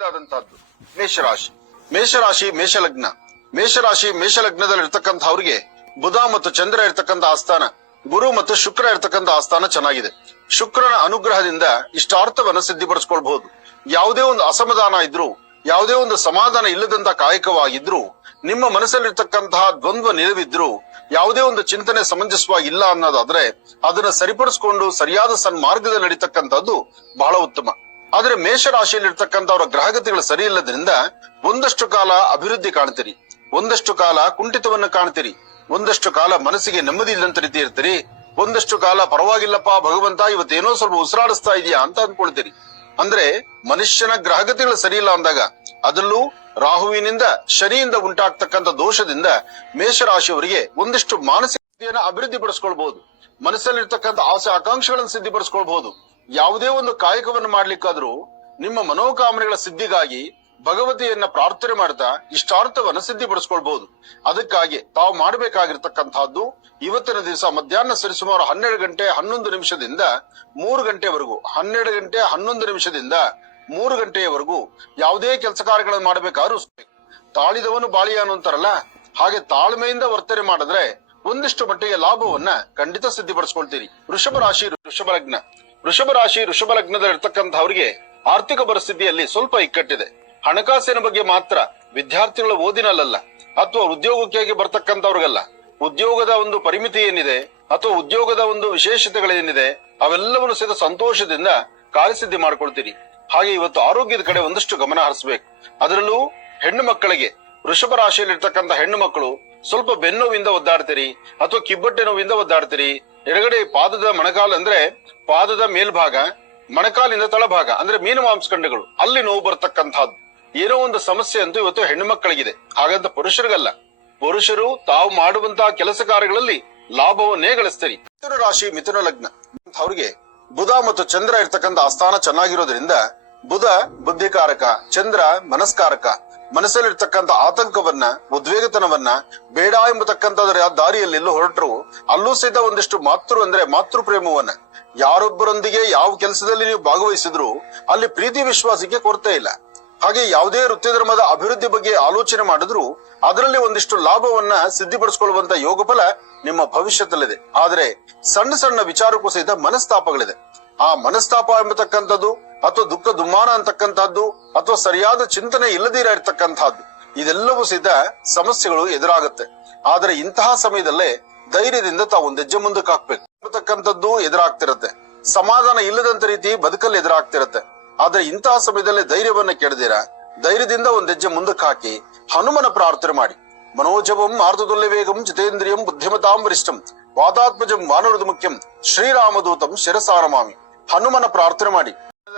ಮೊದಲನೇದಾದಂತಹದ್ದು ಮೇಷರಾಶಿ. ಮೇಷಲಗ್ನದಲ್ಲಿ ಇರ್ತಕ್ಕಂಥವ್ರಿಗೆ ಬುಧ ಮತ್ತು ಚಂದ್ರ ಇರ್ತಕ್ಕಂಥ ಆಸ್ಥಾನ, ಗುರು ಮತ್ತು ಶುಕ್ರ ಇರ್ತಕ್ಕಂಥ ಆಸ್ಥಾನ ಚೆನ್ನಾಗಿದೆ. ಶುಕ್ರನ ಅನುಗ್ರಹದಿಂದ ಇಷ್ಟಾರ್ಥವನ್ನು ಸಿದ್ಧಿಪಡಿಸ್ಕೊಳ್ಬಹುದು. ಯಾವುದೇ ಒಂದು ಅಸಮಾಧಾನ ಇದ್ರು, ಯಾವುದೇ ಒಂದು ಸಮಾಧಾನ ಇಲ್ಲದಂತ ಕಾಯಕವಾಗಿದ್ರು, ನಿಮ್ಮ ಮನಸ್ಸಲ್ಲಿರ್ತಕ್ಕಂತಹ ದ್ವಂದ್ವ ನಿಲುವಿದ್ರು, ಯಾವುದೇ ಒಂದು ಚಿಂತನೆ ಸಮಂಜಸವಾಗಿಲ್ಲ ಅನ್ನೋದಾದ್ರೆ ಅದನ್ನ ಸರಿಪಡಿಸಿಕೊಂಡು ಸರಿಯಾದ ಸನ್ಮಾರ್ಗದಲ್ಲಿ ನಡೀತಕ್ಕಂಥದ್ದು ಬಹಳ ಉತ್ತಮ. ಆದ್ರೆ ಮೇಷರಾಶಿಯಲ್ಲಿರ್ತಕ್ಕಂಥವರ ಗ್ರಹಗತಿಗಳು ಸರಿ ಇಲ್ಲದ್ರಿಂದ ಒಂದಷ್ಟು ಕಾಲ ಅಭಿವೃದ್ಧಿ ಕಾಣ್ತೀರಿ, ಒಂದಷ್ಟು ಕಾಲ ಕುಂಠಿತವನ್ನು ಕಾಣ್ತೀರಿ, ಒಂದಷ್ಟು ಕಾಲ ಮನಸ್ಸಿಗೆ ನೆಮ್ಮದಿ ಇಲ್ಲಂತ ರೀತಿ ಇರ್ತೀರಿ, ಒಂದಷ್ಟು ಕಾಲ ಪರವಾಗಿಲ್ಲಪ್ಪ ಭಗವಂತ ಇವತ್ತೇನೋ ಸ್ವಲ್ಪ ಉಸಿರಾಡಿಸ್ತಾ ಇದೆಯಾ ಅಂತ ಅಂದ್ಕೊಳ್ತೀರಿ. ಅಂದ್ರೆ ಮನುಷ್ಯನ ಗ್ರಹಗತಿಗಳು ಸರಿ ಇಲ್ಲ ಅಂದಾಗ, ಅದರಲ್ಲೂ ರಾಹುವಿನಿಂದ ಶನಿಯಿಂದ ಉಂಟಾಗ್ತಕ್ಕಂಥ ದೋಷದಿಂದ ಮೇಷರಾಶಿಯವರಿಗೆ ಒಂದಿಷ್ಟು ಮಾನಸಿಕತೆಯನ್ನು ಅಭಿವೃದ್ಧಿ ಪಡಿಸ್ಕೊಳ್ಬಹುದು, ಮನಸ್ಸಲ್ಲಿರ್ತಕ್ಕಂಥ ಆಸೆ ಆಕಾಂಕ್ಷೆಗಳನ್ನು ಸಿದ್ಧಿಪಡಿಸ್ಕೊಳ್ಬಹುದು. ಯಾವುದೇ ಒಂದು ಕಾಯಕವನ್ನು ಮಾಡ್ಲಿಕ್ಕಾದ್ರೂ ನಿಮ್ಮ ಮನೋಕಾಮನೆಗಳ ಸಿದ್ಧಿಗಾಗಿ ಭಗವತಿಯನ್ನ ಪ್ರಾರ್ಥನೆ ಮಾಡ್ತಾ ಇಷ್ಟಾರ್ಥವನ್ನ ಸಿದ್ಧಿಪಡಿಸ್ಕೊಳ್ಬಹುದು. ಅದಕ್ಕಾಗಿ ತಾವು ಮಾಡಬೇಕಾಗಿರ್ತಕ್ಕಂಥದ್ದು ಇವತ್ತಿನ ದಿವಸ ಮಧ್ಯಾಹ್ನ ಸರಿಸುಮಾರು 12 ಗಂಟೆ 11 ನಿಮಿಷದಿಂದ 3 ಗಂಟೆವರೆಗೂ 12 ಗಂಟೆ 11 ನಿಮಿಷದಿಂದ 3 ಗಂಟೆಯವರೆಗೂ ಯಾವುದೇ ಕೆಲಸ ಕಾರ್ಯಗಳನ್ನು ಮಾಡಬೇಕಾದ್ರೂ ತಾಳಿದವನು ಬಾಳಿಯಾನು ಅಂತಾರಲ್ಲ, ಹಾಗೆ ತಾಳ್ಮೆಯಿಂದ ವರ್ತನೆ ಮಾಡಿದ್ರೆ ಒಂದಿಷ್ಟು ಮಟ್ಟಿಗೆ ಲಾಭವನ್ನ ಖಂಡಿತ ಸಿದ್ಧಿಪಡಿಸ್ಕೊಳ್ತೀರಿ. ವೃಷಭ ಲಗ್ನದಲ್ಲಿ ಇರ್ತಕ್ಕಂಥವ್ರಿಗೆ ಆರ್ಥಿಕ ಪರಿಸ್ಥಿತಿಯಲ್ಲಿ ಸ್ವಲ್ಪ ಇಕ್ಕಟ್ಟಿದೆ. ಹಣಕಾಸಿನ ಬಗ್ಗೆ ಮಾತ್ರ ವಿದ್ಯಾರ್ಥಿಗಳ ಓದಿನಲ್ಲ ಅಥವಾ ಉದ್ಯೋಗಕ್ಕಾಗಿ ಬರ್ತಕ್ಕಂಥವ್ರಿಗಲ್ಲ, ಉದ್ಯೋಗದ ಒಂದು ಪರಿಮಿತಿ ಏನಿದೆ ಅಥವಾ ಉದ್ಯೋಗದ ಒಂದು ವಿಶೇಷತೆಗಳೇನಿದೆ ಅವೆಲ್ಲವನ್ನು ಸಹಿತ ಸಂತೋಷದಿಂದ ಕಾರ್ಯಸಿದ್ಧಿ ಮಾಡ್ಕೊಳ್ತೀರಿ. ಹಾಗೆ ಇವತ್ತು ಆರೋಗ್ಯದ ಕಡೆ ಒಂದಷ್ಟು ಗಮನ ಹರಿಸಬೇಕು. ಅದರಲ್ಲೂ ಹೆಣ್ಣು ಮಕ್ಕಳಿಗೆ, ವೃಷಭ ರಾಶಿಯಲ್ಲಿರ್ತಕ್ಕಂಥ ಹೆಣ್ಣು ಮಕ್ಕಳು ಸ್ವಲ್ಪ ಬೆನ್ನೋವಿಂದ ಒದ್ದಾಡ್ತೀರಿ ಅಥವಾ ಕಿಬ್ಬಟ್ಟೆ ನೋವಿಂದ ಒದ್ದಾಡ್ತೀರಿ. ಎಡಗಡೆ ಪಾದದ ಮೊಣಕಾಲು ಅಂದ್ರೆ ಪಾದದ ಮೇಲ್ಭಾಗ, ಮೊಣಕಾಲಿಂದ ತಳಭಾಗ ಅಂದ್ರೆ ಮೀನು ಮಾಂಸಖಂಡಗಳು, ಅಲ್ಲಿ ನೋವು ಬರ್ತಕ್ಕಂಥದ್ದು ಏನೋ ಒಂದು ಸಮಸ್ಯೆ ಅಂತೂ ಇವತ್ತು ಹೆಣ್ಣು ಮಕ್ಕಳಿಗಿದೆ. ಹಾಗಂತ ಪುರುಷರಿಗಲ್ಲ, ಪುರುಷರು ತಾವು ಮಾಡುವಂತಹ ಕೆಲಸ ಕಾರ್ಯಗಳಲ್ಲಿ ಲಾಭವನ್ನೇ ಗಳಿಸ್ತೀರಿ. ಮಿಥುನ ಲಗ್ನ ಅವ್ರಿಗೆ ಬುಧ ಮತ್ತು ಚಂದ್ರ ಇರ್ತಕ್ಕಂಥ ಆಸ್ಥಾನ ಚೆನ್ನಾಗಿರೋದ್ರಿಂದ ಬುಧ ಬುದ್ಧಿಕಾರಕ, ಚಂದ್ರ ಮನಸ್ಕಾರಕ. ಮನಸ್ಸಲ್ಲಿರ್ತಕ್ಕಂಥ ಆತಂಕವನ್ನ, ಉದ್ವೇಗತನವನ್ನ ಬೇಡ ಎಂಬತಕ್ಕಂಥದ್ರ ದಾರಿಯಲ್ಲೆಲ್ಲೂ ಹೊರಟರು ಅಲ್ಲೂ ಸಹಿತ ಒಂದಿಷ್ಟು ಮಾತೃ ಪ್ರೇಮವನ್ನ, ಯಾರೊಬ್ಬರೊಂದಿಗೆ ಯಾವ ಕೆಲಸದಲ್ಲಿ ನೀವು ಭಾಗವಹಿಸಿದ್ರು ಅಲ್ಲಿ ಪ್ರೀತಿ ವಿಶ್ವಾಸಕ್ಕೆ ಕೊರತೆ ಇಲ್ಲ. ಹಾಗೆ ಯಾವುದೇ ವೃತ್ತಿ ಧರ್ಮದ ಅಭಿವೃದ್ಧಿ ಬಗ್ಗೆ ಆಲೋಚನೆ ಮಾಡಿದ್ರು ಅದರಲ್ಲಿ ಒಂದಿಷ್ಟು ಲಾಭವನ್ನ ಸಿದ್ಧಿಪಡಿಸಿಕೊಳ್ಳುವಂತ ಯೋಗ ಫಲ ನಿಮ್ಮ ಭವಿಷ್ಯದಲ್ಲಿದೆ. ಆದ್ರೆ ಸಣ್ಣ ಸಣ್ಣ ವಿಚಾರಕ್ಕೂ ಸಹಿತ ಮನಸ್ತಾಪಗಳಿದೆ. ಆ ಮನಸ್ತಾಪ ಎಂಬತಕ್ಕಂಥದ್ದು ಅಥವಾ ದುಃಖ ದುಮ್ಮಾನ ಅಂತಕ್ಕಂಥದ್ದು ಅಥವಾ ಸರಿಯಾದ ಚಿಂತನೆ ಇಲ್ಲದಿರ ಇರ್ತಕ್ಕಂಥದ್ದು ಇದೆಲ್ಲವೂ ಸಹಿತ ಸಮಸ್ಯೆಗಳು ಎದುರಾಗುತ್ತೆ. ಆದ್ರೆ ಇಂತಹ ಸಮಯದಲ್ಲೇ ಧೈರ್ಯದಿಂದ ತಾವು ಒಂದ್ ಹೆಜ್ಜೆ ಮುಂದಕ್ಕೆ ಹಾಕ್ಬೇಕು ಅಂತಕ್ಕಂಥದ್ದು ಎದುರಾಗ್ತಿರತ್ತೆ. ಸಮಾಧಾನ ಇಲ್ಲದಂತ ರೀತಿ ಬದುಕಲ್ಲಿ ಎದುರಾಗ್ತಿರತ್ತೆ. ಆದ್ರೆ ಇಂತಹ ಸಮಯದಲ್ಲಿ ಧೈರ್ಯವನ್ನ ಕೆಡದಿರ ಧೈರ್ಯದಿಂದ ಒಂದ್ ಹೆಜ್ಜೆ ಮುಂದಕ್ಕೆ ಹಾಕಿ ಹನುಮನ ಪ್ರಾರ್ಥನೆ ಮಾಡಿ. ಮನೋಜವಂ ಮಾರುತುಲ್ಯ ವೇಗಂ ಜಿತೇಂದ್ರಿಯಂ ಬುದ್ಧಿಮತಾಂ ವರಿಷ್ಠಂ ವಾತಾತ್ಮಜಂ ವಾನರದು ಮುಖ್ಯಂ ಶ್ರೀರಾಮದೂತಂ ಶಿರಸಾನಮಾಮಿ. ಹನುಮನ ಪ್ರಾರ್ಥನೆ ಮಾಡಿ.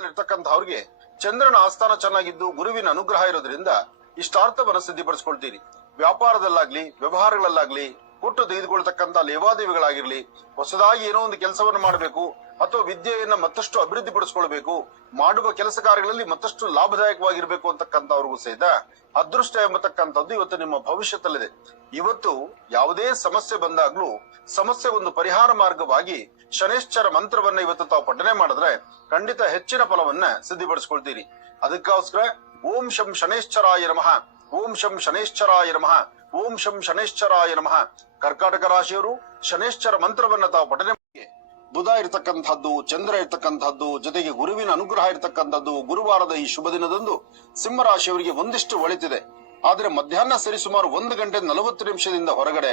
ಇರ್ತಕ್ಕಂಥವ್ರಿಗೆ ಚಂದ್ರನ ಆಸ್ಥಾನ ಚೆನ್ನಾಗಿದ್ದು ಗುರುವಿನ ಅನುಗ್ರಹ ಇರೋದ್ರಿಂದ ಇಷ್ಟಾರ್ಥವನ್ನ ಸಿದ್ಧಿಪಡಿಸ್ಕೊಳ್ತೀರಿ. ವ್ಯಾಪಾರದಲ್ಲಾಗ್ಲಿ ವ್ಯವಹಾರಗಳಲ್ಲಾಗ್ಲಿ ಕೊಟ್ಟು ತೆಗೆದುಕೊಳ್ತಕ್ಕಂಥ ಲೇವಾದೇವಿಗಳಾಗಿರ್ಲಿ, ಹೊಸದಾಗಿ ಏನೋ ಒಂದು ಕೆಲಸವನ್ನು ಮಾಡಬೇಕು ಅಥವಾ ವಿದ್ಯೆಯನ್ನ ಮತ್ತಷ್ಟು ಅಭಿವೃದ್ಧಿ ಪಡಿಸ್ಕೊಳ್ಬೇಕು, ಮಾಡುವ ಕೆಲಸ ಕಾರ್ಯಗಳಲ್ಲಿ ಮತ್ತಷ್ಟು ಲಾಭದಾಯಕವಾಗಿರ್ಬೇಕು ಅಂತಕ್ಕಂಥವ್ರಿಗೂ ಸಹಿತ ಅದೃಷ್ಟ ಎಂಬತಕ್ಕಂಥದ್ದು ಇವತ್ತು ನಿಮ್ಮ ಭವಿಷ್ಯದಲ್ಲಿದೆ. ಇವತ್ತು ಯಾವುದೇ ಸಮಸ್ಯೆ ಬಂದಾಗ್ಲೂ ಸಮಸ್ಯೆ ಒಂದು ಪರಿಹಾರ ಮಾರ್ಗವಾಗಿ ಶನೇಶ್ಚರ ಮಂತ್ರವನ್ನ ಇವತ್ತು ತಾವು ಪಠನೆ ಮಾಡಿದ್ರೆ ಖಂಡಿತ ಹೆಚ್ಚಿನ ಫಲವನ್ನ ಸಿದ್ಧಿಪಡಿಸ್ಕೊಳ್ತೀರಿ. ಅದಕ್ಕೋಸ್ಕರ ಓಂ ಶಂ ಶನೇಶ್ಚರಾಯ ನಮಃ, ಓಂ ಶಂ ಶನೇಶ್ಚರಾಯ ನಮಃ, ಓಂ ಶಂ ಶನೇಶ್ಚರಾಯ ನಮಃ. ಕರ್ಕಾಟಕ ರಾಶಿಯವರು ಶನೇಶ್ಚರ ಮಂತ್ರವನ್ನ ತಾವು ಪಠನೆ ಮಾಡಿ, ಬುಧ ಇರ್ತಕ್ಕಂಥದ್ದು, ಚಂದ್ರ ಇರ್ತಕ್ಕಂಥದ್ದು, ಜೊತೆಗೆ ಗುರುವಿನ ಅನುಗ್ರಹ ಇರ್ತಕ್ಕಂಥದ್ದು, ಗುರುವಾರದ ಈ ಶುಭ ದಿನದಂದು ಸಿಂಹ ರಾಶಿಯವರಿಗೆ ಒಂದಿಷ್ಟು ಒಳಿತಿದೆ. ಆದ್ರೆ ಮಧ್ಯಾಹ್ನ ಸರಿಸುಮಾರು 1 ಗಂಟೆ 40 ನಿಮಿಷದಿಂದ ಹೊರಗಡೆ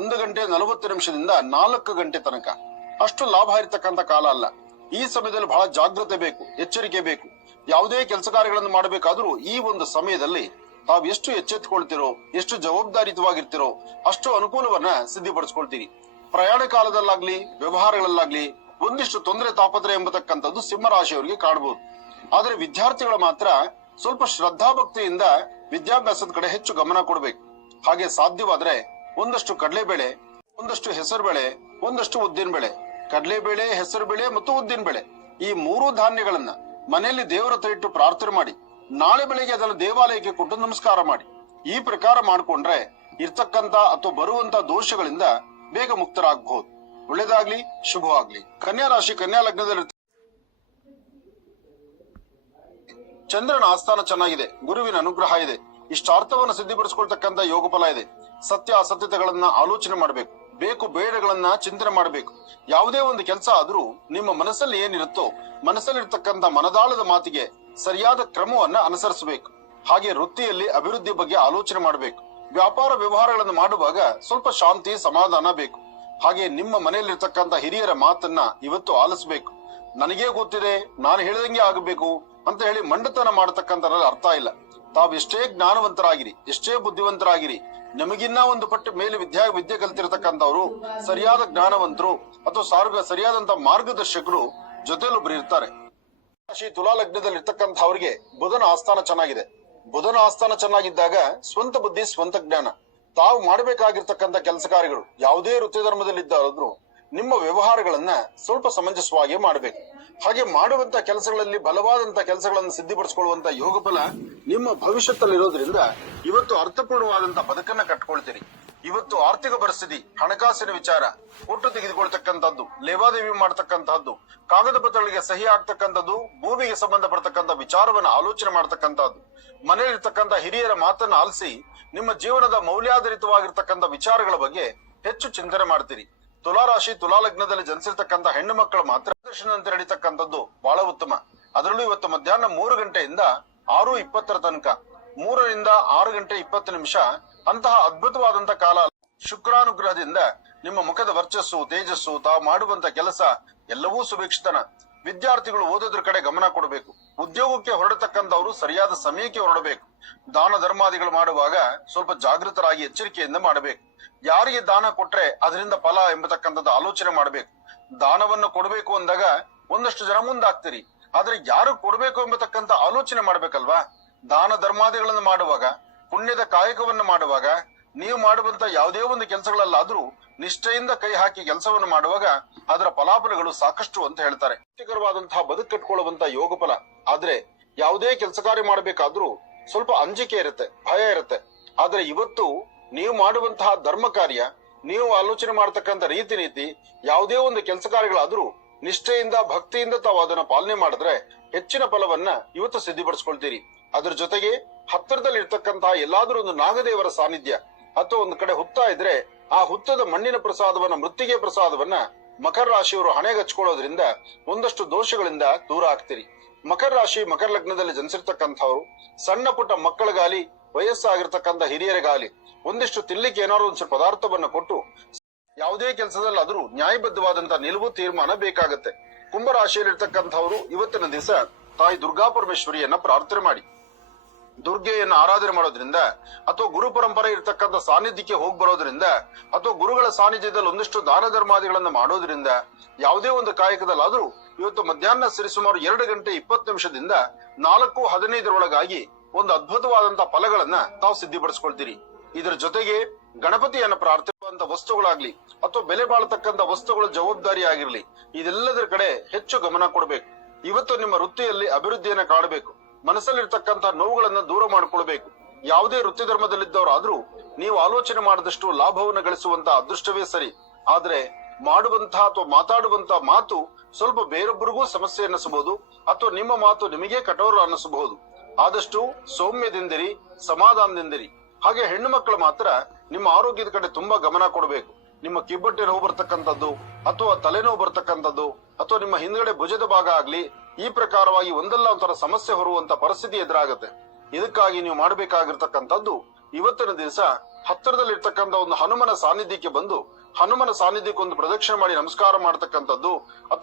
1 ಗಂಟೆ 40 ನಿಮಿಷದಿಂದ 4 ಗಂಟೆ ತನಕ ಅಷ್ಟು ಲಾಭ ಇರ್ತಕ್ಕಂಥ ಕಾಲ ಅಲ್ಲ. ಈ ಸಮಯದಲ್ಲಿ ಬಹಳ ಜಾಗ್ರತೆ ಬೇಕು, ಎಚ್ಚರಿಕೆ ಬೇಕು. ಯಾವುದೇ ಕೆಲಸ ಕಾರ್ಯಗಳನ್ನು ಮಾಡಬೇಕಾದ್ರೂ ಈ ಒಂದು ಸಮಯದಲ್ಲಿ ತಾವು ಎಷ್ಟು ಎಚ್ಚೆತ್ತುಕೊಳ್ತಿರೋ, ಎಷ್ಟು ಜವಾಬ್ದಾರಿಯುತವಾಗಿರ್ತಿರೋ ಅಷ್ಟು ಅನುಕೂಲವನ್ನ ಸಿದ್ಧಿಪಡಿಸ್ಕೊಳ್ತೀರಿ. ಪ್ರಯಾಣ ಕಾಲದಲ್ಲಾಗ್ಲಿ ವ್ಯವಹಾರಗಳಲ್ಲಾಗ್ಲಿ ಒಂದಿಷ್ಟು ತೊಂದರೆ ತಾಪತ್ರೆ ಎಂಬತಕ್ಕಂಥದ್ದು ಸಿಂಹರಾಶಿಯವರಿಗೆ ಕಾಣಬಹುದು. ಆದ್ರೆ ವಿದ್ಯಾರ್ಥಿಗಳು ಮಾತ್ರ ಸ್ವಲ್ಪ ಶ್ರದ್ಧಾಭಕ್ತಿಯಿಂದ ವಿದ್ಯಾಭ್ಯಾಸದ ಕಡೆ ಹೆಚ್ಚು ಗಮನ ಕೊಡಬೇಕು. ಹಾಗೆ ಸಾಧ್ಯವಾದ್ರೆ ಒಂದಷ್ಟು ಕಡಲೆಬೇಳೆ, ಒಂದಷ್ಟು ಹೆಸರು ಬೇಳೆ, ಒಂದಷ್ಟು ಉದ್ದಿನ ಬೇಳೆ, ಕಡಲೆಬೇಳೆ, ಹೆಸರು ಬೇಳೆ ಮತ್ತು ಉದ್ದಿನ ಬೇಳೆ ಈ 3 ಧಾನ್ಯಗಳನ್ನ ಮನೆಯಲ್ಲಿ ದೇವರ ಹತ್ರ ಇಟ್ಟು ಪ್ರಾರ್ಥನೆ ಮಾಡಿ ನಾಳೆ ಬೆಳಿಗ್ಗೆ ಅದನ್ನು ದೇವಾಲಯಕ್ಕೆ ಕೊಟ್ಟು ನಮಸ್ಕಾರ ಮಾಡಿ. ಈ ಪ್ರಕಾರ ಮಾಡಿಕೊಂಡ್ರೆ ಇರ್ತಕ್ಕಂತ ಅಥವಾ ಬರುವಂತ ದೋಷಗಳಿಂದ ಬೇಗ ಮುಕ್ತರಾಗಬಹುದು. ಒಳ್ಳೇದಾಗ್ಲಿ, ಶುಭವಾಗ್ಲಿ. ಕನ್ಯಾ ರಾಶಿ, ಕನ್ಯಾ ಲಗ್ನದಲ್ಲಿ ಚಂದ್ರನ ಆಸ್ಥಾನ ಚೆನ್ನಾಗಿದೆ, ಗುರುವಿನ ಅನುಗ್ರಹ ಇದೆ. ಇಷ್ಟಾರ್ಥವನ್ನು ಸಿದ್ಧಿಪಡಿಸಿಕೊಳ್ತಕ್ಕಂಥ ಯೋಗ ಫಲ ಇದೆ. ಸತ್ಯ ಅಸತ್ಯತೆಗಳನ್ನ ಆಲೋಚನೆ ಮಾಡಬೇಕು, ಬೇಕು ಬೇಡಗಳನ್ನ ಚಿಂತನೆ ಮಾಡಬೇಕು. ಯಾವುದೇ ಒಂದು ಕೆಲಸ ಆದ್ರೂ ನಿಮ್ಮ ಮನಸ್ಸಲ್ಲಿ ಏನಿರುತ್ತೋ ಮನಸ್ಸಲ್ಲಿರ್ತಕ್ಕಂಥ ಮನದಾಳದ ಮಾತಿಗೆ ಸರಿಯಾದ ಕ್ರಮವನ್ನ ಅನುಸರಿಸಬೇಕು. ಹಾಗೆ ವೃತ್ತಿಯಲ್ಲಿ ಅಭಿವೃದ್ಧಿ ಬಗ್ಗೆ ಆಲೋಚನೆ ಮಾಡಬೇಕು. ವ್ಯಾಪಾರ ವ್ಯವಹಾರಗಳನ್ನು ಮಾಡುವಾಗ ಸ್ವಲ್ಪ ಶಾಂತಿ ಸಮಾಧಾನ ಬೇಕು. ಹಾಗೆ ನಿಮ್ಮ ಮನೆಯಲ್ಲಿರ್ತಕ್ಕಂಥ ಹಿರಿಯರ ಮಾತನ್ನ ಇವತ್ತು ಆಲಿಸಬೇಕು. ನನಗೇ ಗೊತ್ತಿದೆ, ನಾನು ಹೇಳಿದಂಗೆ ಆಗಬೇಕು ಅಂತ ಹೇಳಿ ಮಂಡತನ ಮಾಡತಕ್ಕಂಥದ್ರಲ್ಲಿ ಅರ್ಥ ಇಲ್ಲ. ತಾವು ಎಷ್ಟೇ ಜ್ಞಾನವಂತರಾಗಿರಿ, ಎಷ್ಟೇ ಬುದ್ಧಿವಂತರಾಗಿರಿ, ನಿಮಗಿನ್ನ ಒಂದು ಪಟ್ಟು ಮೇಲೆ ವಿದ್ಯೆ ಕಲ್ತಿರತಕ್ಕಂಥವ್ರು, ಸರಿಯಾದ ಜ್ಞಾನವಂತರು ಅಥವಾ ಸರಿಯಾದಂತ ಮಾರ್ಗದರ್ಶಕರು ಜೊತೆಲೊಬ್ರು ಇರ್ತಾರೆ. ರಾಶಿ ತುಲಾ ಲಗ್ನದಲ್ಲಿ ಇರ್ತಕ್ಕಂಥವ್ರಿಗೆ ಬುಧನ ಆಸ್ಥಾನ ಚೆನ್ನಾಗಿದೆ. ಬುಧನ ಆಸ್ಥಾನ ಚೆನ್ನಾಗಿದ್ದಾಗ ಸ್ವಂತ ಬುದ್ಧಿ, ಸ್ವಂತ ಜ್ಞಾನ. ತಾವು ಮಾಡಬೇಕಾಗಿರ್ತಕ್ಕಂಥ ಕೆಲಸ ಕಾರ್ಯಗಳು ಯಾವುದೇ ವೃತ್ತಿ ಧರ್ಮದಲ್ಲಿದ್ದಾದ್ರೂ ನಿಮ್ಮ ವ್ಯವಹಾರಗಳನ್ನ ಸ್ವಲ್ಪ ಸಮಂಜಸವಾಗಿ ಮಾಡಬೇಕು. ಹಾಗೆ ಮಾಡುವಂತ ಕೆಲಸಗಳಲ್ಲಿ ಬಲವಾದಂತ ಕೆಲಸಗಳನ್ನು ಸಿದ್ಧಿಪಡಿಸಿಕೊಳ್ಳುವಂತ ಯೋಗ ಫಲ ನಿಮ್ಮ ಭವಿಷ್ಯದಲ್ಲಿರೋದ್ರಿಂದ ಇವತ್ತು ಅರ್ಥಪೂರ್ಣವಾದಂತ ಬದುಕನ್ನ ಕಟ್ಕೊಳ್ತೀರಿ. ಇವತ್ತು ಆರ್ಥಿಕ ಪರಿಸ್ಥಿತಿ, ಹಣಕಾಸಿನ ವಿಚಾರ, ಒಟ್ಟು ತೆಗೆದುಕೊಳ್ತಕ್ಕಂಥದ್ದು, ಲೇವಾದೇವಿ ಮಾಡತಕ್ಕಂತಹದ್ದು, ಕಾಗದ ಪತ್ರಗಳಿಗೆ ಸಹಿ ಆಗ್ತಕ್ಕಂಥದ್ದು, ಭೂಮಿಗೆ ಸಂಬಂಧಪಡ್ತಕ್ಕಂಥ ವಿಚಾರವನ್ನ ಆಲೋಚನೆ ಮಾಡತಕ್ಕಂಥದ್ದು, ಮನೆಯಲ್ಲಿರ್ತಕ್ಕಂಥ ಹಿರಿಯರ ಮಾತನ್ನ ಆಲಿಸಿ ನಿಮ್ಮ ಜೀವನದ ಮೌಲ್ಯಾಧಾರಿತವಾಗಿರ್ತಕ್ಕಂಥ ವಿಚಾರಗಳ ಬಗ್ಗೆ ಹೆಚ್ಚು ಚಿಂತನೆ ಮಾಡ್ತೀರಿ. ತುಲಾರಾಶಿ ತುಲಾ ಲಗ್ನದಲ್ಲಿ ಜನಿಸಿರ್ತಕ್ಕಂಥ ಹೆಣ್ಣು ಮಕ್ಕಳು ಮಾತ್ರ ದರ್ಶನದಂತೆ ನಡೀತಕ್ಕಂಥದ್ದು ಬಹಳ ಉತ್ತಮ. ಅದರಲ್ಲೂ ಇವತ್ತು ಮಧ್ಯಾಹ್ನ 3 ಗಂಟೆಯಿಂದ 6:20 ತನಕ, 3 ರಿಂದ 6 ಗಂಟೆ 20 ನಿಮಿಷ ಅಂತಹ ಅದ್ಭುತವಾದಂತ ಕಾಲ. ಶುಕ್ರಾನುಗ್ರಹದಿಂದ ನಿಮ್ಮ ಮುಖದ ವರ್ಚಸ್ಸು, ತೇಜಸ್ಸು, ತಾವು ಮಾಡುವಂತ ಕೆಲಸ ಎಲ್ಲವೂ ಸುಭಿಕ್ಷಿತನ. ವಿದ್ಯಾರ್ಥಿಗಳು ಓದೋದ್ರ ಕಡೆ ಗಮನ ಕೊಡಬೇಕು. ಉದ್ಯೋಗಕ್ಕೆ ಹೊರಡತಕ್ಕಂಥವ್ರು ಸರಿಯಾದ ಸಮಯಕ್ಕೆ ಹೊರಡಬೇಕು. ದಾನ ಧರ್ಮಾದಿಗಳು ಮಾಡುವಾಗ ಸ್ವಲ್ಪ ಜಾಗೃತರಾಗಿ ಎಚ್ಚರಿಕೆಯಿಂದ ಮಾಡಬೇಕು. ಯಾರಿಗೆ ದಾನ ಕೊಟ್ರೆ ಅದರಿಂದ ಫಲ ಎಂಬತಕ್ಕಂಥದ್ದು ಆಲೋಚನೆ ಮಾಡಬೇಕು. ದಾನವನ್ನು ಕೊಡಬೇಕು ಅಂದಾಗ ಒಂದಷ್ಟು ಜನ ಮುಂದಾಗ್ತೀರಿ, ಆದ್ರೆ ಯಾರು ಕೊಡಬೇಕು ಎಂಬತಕ್ಕಂಥ ಆಲೋಚನೆ ಮಾಡ್ಬೇಕಲ್ವಾ? ದಾನ ಧರ್ಮಾದಿಗಳನ್ನು ಮಾಡುವಾಗ, ಪುಣ್ಯದ ಕಾಯಕವನ್ನು ಮಾಡುವಾಗ, ನೀವು ಮಾಡುವಂತ ಯಾವುದೇ ಒಂದು ಕೆಲಸಗಳಲ್ಲಾದ್ರೂ ನಿಷ್ಠೆಯಿಂದ ಕೈ ಹಾಕಿ ಕೆಲಸವನ್ನು ಮಾಡುವಾಗ ಅದರ ಫಲಾಫಲಗಳು ಸಾಕಷ್ಟು ಅಂತ ಹೇಳ್ತಾರೆ. ರುಚಿಕರವಾದಂತಹ ಬದುಕು ಕಟ್ಕೊಳ್ಳುವಂತ ಯೋಗ ಫಲ. ಆದ್ರೆ ಯಾವುದೇ ಕೆಲಸ ಕಾರ್ಯ ಮಾಡಬೇಕಾದ್ರೂ ಸ್ವಲ್ಪ ಅಂಜಿಕೆ ಇರುತ್ತೆ, ಭಯ ಇರುತ್ತೆ. ಆದ್ರೆ ಇವತ್ತು ನೀವು ಮಾಡುವಂತಹ ಧರ್ಮ ಕಾರ್ಯ, ನೀವು ಆಲೋಚನೆ ಮಾಡತಕ್ಕಂಥ ರೀತಿ ನೀತಿ, ಯಾವುದೇ ಒಂದು ಕೆಲಸ ಕಾರ್ಯಗಳಾದ್ರೂ ನಿಷ್ಠೆಯಿಂದ ಭಕ್ತಿಯಿಂದ ತಾವು ಅದನ್ನ ಪಾಲನೆ ಮಾಡಿದ್ರೆ ಹೆಚ್ಚಿನ ಫಲವನ್ನ ಇವತ್ತು ಸಿದ್ಧಿಪಡಿಸ್ಕೊಳ್ತೀರಿ. ಅದ್ರ ಜೊತೆಗೆ ಹತ್ತಿರದಲ್ಲಿ ಇರ್ತಕ್ಕಂತಹ ಎಲ್ಲಾದ್ರೂ ಒಂದು ನಾಗದೇವರ ಸಾನ್ನಿಧ್ಯ ಅಥವಾ ಒಂದು ಕಡೆ ಹುತ್ತ ಇದ್ರೆ ಆ ಹುತ್ತದ ಮಣ್ಣಿನ ಪ್ರಸಾದವನ್ನ, ಮೃತ್ತಿಗೆ ಪ್ರಸಾದವನ್ನ ಮಕರ ರಾಶಿಯವರು ಹಣೆಗೆ ಹಚ್ಕೊಳ್ಳೋದ್ರಿಂದ ಒಂದಷ್ಟು ದೋಷಗಳಿಂದ ದೂರ ಆಗ್ತೀರಿ. ಮಕರ ರಾಶಿ ಮಕರ ಲಗ್ನದಲ್ಲಿ ಜನಿಸಿರ್ತಕ್ಕಂಥವ್ರು ಸಣ್ಣ ಪುಟ್ಟ ಮಕ್ಕಳಿಗಾಲಿ, ವಯಸ್ಸಾಗಿರ್ತಕ್ಕಂಥ ಹಿರಿಯರಿಗಾಲಿ ಒಂದಿಷ್ಟು ತಿನ್ಲಿಕ್ಕೆ ಏನಾದ್ರು ಒಂದು ಸ್ವಲ್ಪ ಪದಾರ್ಥವನ್ನ ಕೊಟ್ಟು ಯಾವುದೇ ಕೆಲಸದಲ್ಲಾದ್ರೂ ನ್ಯಾಯಬದ್ಧವಾದಂತಹ ನಿಲುವು ತೀರ್ಮಾನ ಬೇಕಾಗತ್ತೆ. ಕುಂಭರಾಶಿಯಲ್ಲಿರ್ತಕ್ಕಂಥವ್ರು ಇವತ್ತಿನ ದಿವಸ ತಾಯಿ ದುರ್ಗಾ ಪರಮೇಶ್ವರಿಯನ್ನ ಪ್ರಾರ್ಥನೆ ಮಾಡಿ, ದುರ್ಗೆಯನ್ನ ಆರಾಧನೆ ಮಾಡೋದ್ರಿಂದ ಅಥವಾ ಗುರು ಪರಂಪರೆ ಇರ್ತಕ್ಕಂಥ ಸಾನ್ನಿಧ್ಯಕ್ಕೆ ಹೋಗಿ ಬರೋದ್ರಿಂದ ಅಥವಾ ಗುರುಗಳ ಸಾನ್ನಿಧ್ಯದಲ್ಲಿ ಒಂದಿಷ್ಟು ದಾನ ಧರ್ಮಾದಿಗಳನ್ನ ಮಾಡೋದ್ರಿಂದ ಯಾವುದೇ ಒಂದು ಕಾಯಕದಲ್ಲಾದ್ರೂ ಇವತ್ತು ಮಧ್ಯಾಹ್ನ ಸರಿಸುಮಾರು 2 ಗಂಟೆ 20 ನಿಮಿಷದಿಂದ 4:15 ಒಂದು ಅದ್ಭುತವಾದಂತಹ ಫಲಗಳನ್ನ ತಾವು ಸಿದ್ಧಿಪಡಿಸ್ಕೊಳ್ತೀರಿ. ಇದರ ಜೊತೆಗೆ ಗಣಪತಿಯನ್ನ ಪ್ರಾರ್ಥಿಸುವಂತ ವಸ್ತುಗಳಾಗ್ಲಿ ಅಥವಾ ಬೆಲೆ ಬಾಳತಕ್ಕಂತ ವಸ್ತುಗಳ ಜವಾಬ್ದಾರಿ ಆಗಿರ್ಲಿ, ಇದೆಲ್ಲದರ ಕಡೆ ಹೆಚ್ಚು ಗಮನ ಕೊಡಬೇಕು. ಇವತ್ತು ನಿಮ್ಮ ವೃತ್ತಿಯಲ್ಲಿ ಅಭಿವೃದ್ಧಿಯನ್ನ ಕಾಣಬೇಕು. ಮನಸ್ಸಲ್ಲಿರ್ತಕ್ಕಂಥ ನೋವುಗಳನ್ನ ದೂರ ಮಾಡ್ಕೊಳ್ಬೇಕು. ಯಾವುದೇ ವೃತ್ತಿ ಧರ್ಮದಲ್ಲಿದ್ದವರಾದ್ರೂ ನೀವು ಆಲೋಚನೆ ಮಾಡಿದಷ್ಟು ಲಾಭವನ್ನು ಗಳಿಸುವಂತ ಅದೃಷ್ಟವೇ ಸರಿ. ಆದ್ರೆ ಮಾಡುವಂತಹ ಅಥವಾ ಮಾತಾಡುವಂತಹ ಮಾತು ಸ್ವಲ್ಪ ಬೇರೊಬ್ಬರಿಗೂ ಸಮಸ್ಯೆ ಅನ್ನಿಸಬಹುದು ಅಥವಾ ನಿಮ್ಮ ಮಾತು ನಿಮಗೆ ಕಠೋರ ಅನ್ನಿಸಬಹುದು. ಆದಷ್ಟು ಸೌಮ್ಯದಿಂದಿರಿ, ಸಮಾಧಾನದಿಂದಿರಿ. ಹಾಗೆ ಹೆಣ್ಣು ಮಕ್ಕಳು ಮಾತ್ರ ನಿಮ್ಮ ಆರೋಗ್ಯದ ಕಡೆ ತುಂಬಾ ಗಮನ ಕೊಡಬೇಕು. ನಿಮ್ಮ ಕಿಬ್ಬಟ್ಟೆ ನೋವು ಬರ್ತಕ್ಕಂಥದ್ದು ಅಥವಾ ತಲೆನೋವು ಬರ್ತಕ್ಕಂಥದ್ದು ಅಥವಾ ನಿಮ್ಮ ಹಿಂದ್ಗಡೆ ಭುಜದ ಭಾಗ ಆಗ್ಲಿ, ಈ ಪ್ರಕಾರವಾಗಿ ಒಂದಲ್ಲ ಒಂಥರ ಸಮಸ್ಯೆ ಹೊರುವಂತ ಪರಿಸ್ಥಿತಿ ಎದುರಾಗುತ್ತೆ. ಇದಕ್ಕಾಗಿ ನೀವು ಮಾಡಬೇಕಾಗಿರ್ತಕ್ಕಂಥದ್ದು ಇವತ್ತಿನ ದಿವಸ ಹತ್ತಿರದಲ್ಲಿರ್ತಕ್ಕಂಥ ಒಂದು ಹನುಮನ ಸಾನ್ನಿಧ್ಯಕ್ಕೆ ಬಂದು ಹನುಮನ ಸಾನ್ನಿಧ್ಯಕ್ಕೆ ಒಂದು ಪ್ರದಕ್ಷಿಣೆ ಮಾಡಿ ನಮಸ್ಕಾರ ಮಾಡತಕ್ಕಂಥದ್ದು ಅಥವಾ